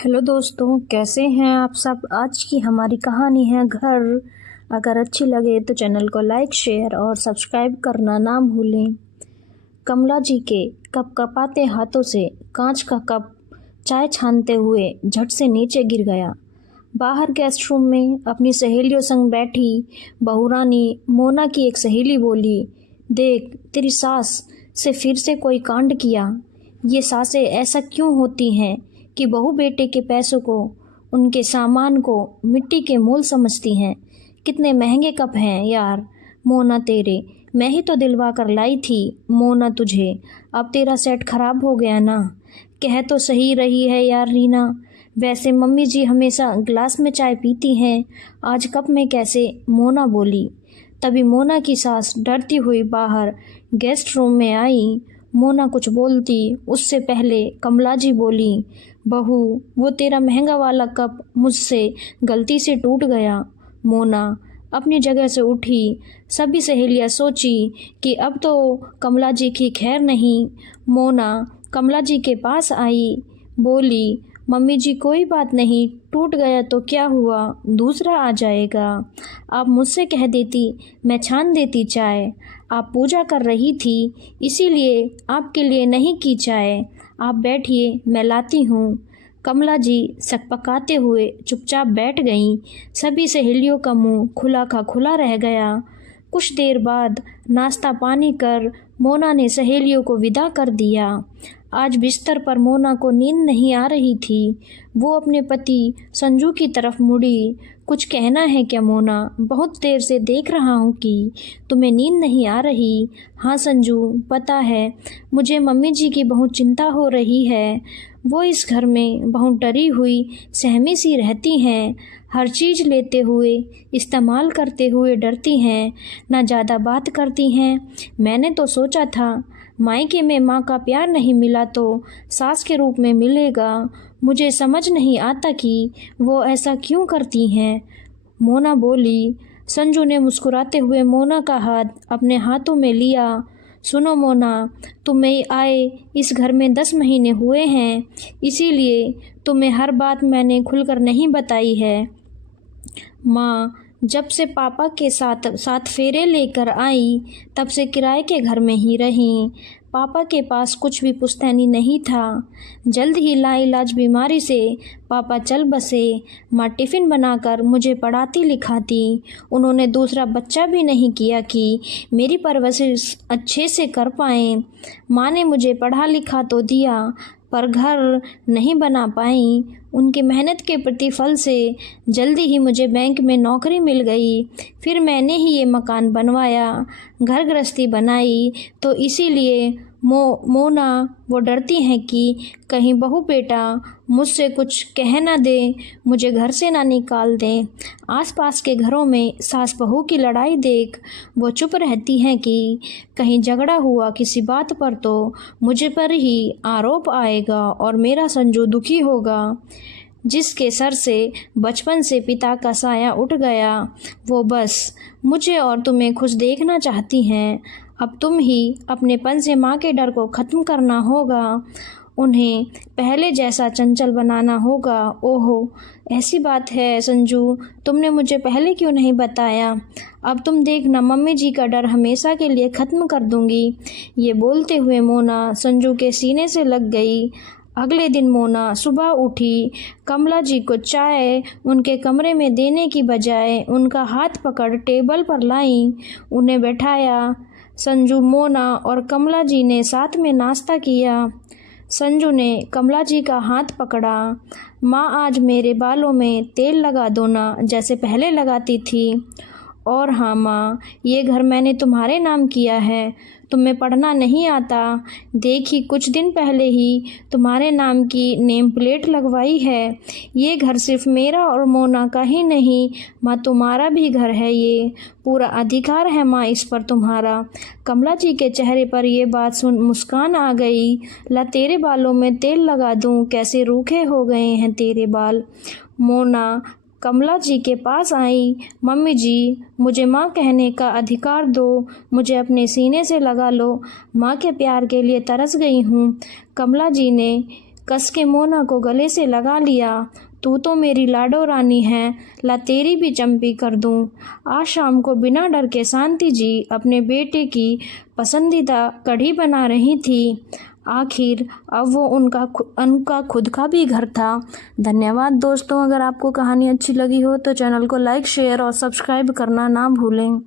Hello दोस्तों, कैसे हैं आप सब। आज की हमारी कहानी है घर। अगर अच्छी लगे तो चैनल को लाइक, शेयर और सब्सक्राइब करना ना भूलें। कमला जी के कपकपाते हाथों से कांच का कप चाय छानते हुए झट से नीचे गिर गया। बाहर गेस्ट रूम में अपनी सहेलियों संग बैठी बहुरानी मोना की एक सहेली बोली, देख तेरी सास से फिर से कोई कांड किया। ये सासें ऐसा क्यों होती हैं कि बहू बेटे के पैसों को, उनके सामान को मिट्टी के मोल समझती हैं। कितने महंगे कप हैं यार मोना तेरे, मैं ही तो दिलवा कर लाई थी मोना तुझे। अब तेरा सेट खराब हो गया ना। कह तो सही रही है यार रीना, वैसे मम्मी जी हमेशा ग्लास में चाय पीती हैं, आज कप में कैसे, मोना बोली। तभी मोना की सास डरती हुई बाहर गेस्ट रूम में आई। मोना कुछ बोलती उससे पहले कमला जी बोली, बहू वो तेरा महंगा वाला कप मुझसे गलती से टूट गया। मोना अपनी जगह से उठी। सभी सहेलियां सोची कि अब तो कमला जी की खैर नहीं। मोना कमला जी के पास आई, बोली, मम्मी जी कोई बात नहीं, टूट गया तो क्या हुआ, दूसरा आ जाएगा। आप मुझसे कह देती, मैं छान देती चाय। आप पूजा कर रही थी इसीलिए आपके लिए नहीं की चाय। आप बैठिए, मैं लाती हूँ। कमला जी सकपकाते हुए चुपचाप बैठ गईं। सभी सहेलियों का मुंह खुला का खुला रह गया। कुछ देर बाद नाश्ता पानी कर मोना ने सहेलियों को विदा कर दिया। आज बिस्तर पर मोना को नींद नहीं आ रही थी। वो अपने पति संजू की तरफ मुड़ी। कुछ कहना है क्या मोना, बहुत देर से देख रहा हूँ कि तुम्हें नींद नहीं आ रही। हाँ संजू, पता है मुझे मम्मी जी की बहुत चिंता हो रही है। वो इस घर में बहुत डरी हुई सहमी सी रहती हैं, हर चीज़ लेते हुए इस्तेमाल करते हुए डरती हैं, ना ज़्यादा बात करती हैं। मैंने तो सोचा था मायके में माँ का प्यार नहीं मिला तो सास के रूप में मिलेगा। मुझे समझ नहीं आता कि वो ऐसा क्यों करती हैं, मोना बोली। संजू ने मुस्कुराते हुए मोना का हाथ अपने हाथों में लिया। सुनो मोना, तुम्हें आए इस घर में 10 महीने हुए हैं, इसीलिए तुम्हें हर बात मैंने खुलकर नहीं बताई है। माँ जब से पापा के साथ साथ फेरे लेकर आई तब से किराए के घर में ही रहीं। पापा के पास कुछ भी पुश्तैनी नहीं था। जल्द ही लाइलाज बीमारी से पापा चल बसे। माँ टिफ़िन बनाकर मुझे पढ़ाती लिखाती। उन्होंने दूसरा बच्चा भी नहीं किया कि मेरी परवरिश अच्छे से कर पाएँ। माँ ने मुझे पढ़ा लिखा तो दिया पर घर नहीं बना पाई। उनकी मेहनत के प्रतिफल से जल्दी ही मुझे बैंक में नौकरी मिल गई। फिर मैंने ही ये मकान बनवाया, घर गृहस्थी बनाई। तो इसीलिए मोना वो डरती हैं कि कहीं बहू बेटा मुझसे कुछ कह ना दे, मुझे घर से ना निकाल दें। आसपास के घरों में सास बहू की लड़ाई देख वो चुप रहती हैं कि कहीं झगड़ा हुआ किसी बात पर तो मुझे पर ही आरोप आएगा और मेरा संजू दुखी होगा। जिसके सर से बचपन से पिता का साया उठ गया, वो बस मुझे और तुम्हें खुश देखना चाहती हैं। अब तुम ही अपनेपन से माँ के डर को ख़त्म करना होगा, उन्हें पहले जैसा चंचल बनाना होगा। ओहो, ऐसी बात है संजू, तुमने मुझे पहले क्यों नहीं बताया। अब तुम देखना मम्मी जी का डर हमेशा के लिए ख़त्म कर दूंगी। ये बोलते हुए मोना संजू के सीने से लग गई। अगले दिन मोना सुबह उठी। कमला जी को चाय उनके कमरे में देने की बजाय उनका हाथ पकड़ टेबल पर लाई, उन्हें बैठाया। संजू, मोना और कमला जी ने साथ में नाश्ता किया। संजू ने कमला जी का हाथ पकड़ा। माँ आज मेरे बालों में तेल लगा दो ना, जैसे पहले लगाती थी। और हाँ माँ, ये घर मैंने तुम्हारे नाम किया है, तुम्हें पढ़ना नहीं आता। देखी कुछ दिन पहले ही तुम्हारे नाम की नेम प्लेट लगवाई है। ये घर सिर्फ मेरा और मोना का ही नहीं माँ, तुम्हारा भी घर है। ये पूरा अधिकार है माँ इस पर तुम्हारा। कमला जी के चेहरे पर ये बात सुन मुस्कान आ गई। ला तेरे बालों में तेल लगा दूँ, कैसे रूखे हो गए हैं तेरे बाल। मोना कमला जी के पास आई। मम्मी जी, मुझे माँ कहने का अधिकार दो, मुझे अपने सीने से लगा लो, माँ के प्यार के लिए तरस गई हूँ। कमला जी ने कस के मोना को गले से लगा लिया। तू तो मेरी लाडो रानी है, ला तेरी भी चंपी कर दूं। आज शाम को बिना डर के शांति जी अपने बेटे की पसंदीदा कढ़ी बना रही थी। आखिर अब वो उनका खुद का भी घर था। धन्यवाद दोस्तों। अगर आपको कहानी अच्छी लगी हो तो चैनल को लाइक शेयर और सब्सक्राइब करना ना भूलें।